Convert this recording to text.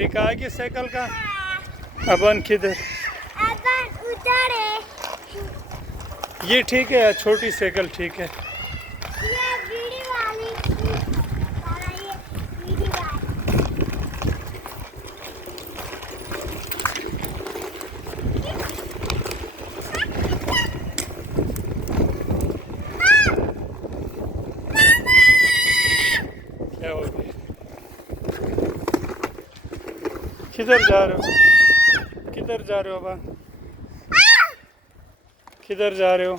तरीका आ गया साइकिल का। अबन किधर? अबन उधर है। ये ठीक है, छोटी साइकिल ठीक है। ये बीड़ी वाली वाला, ये बीड़ी वाली। क्या हो गया? किधर जा रहे हो? किधर जा रहे हो अबन? किधर जा रहे हो?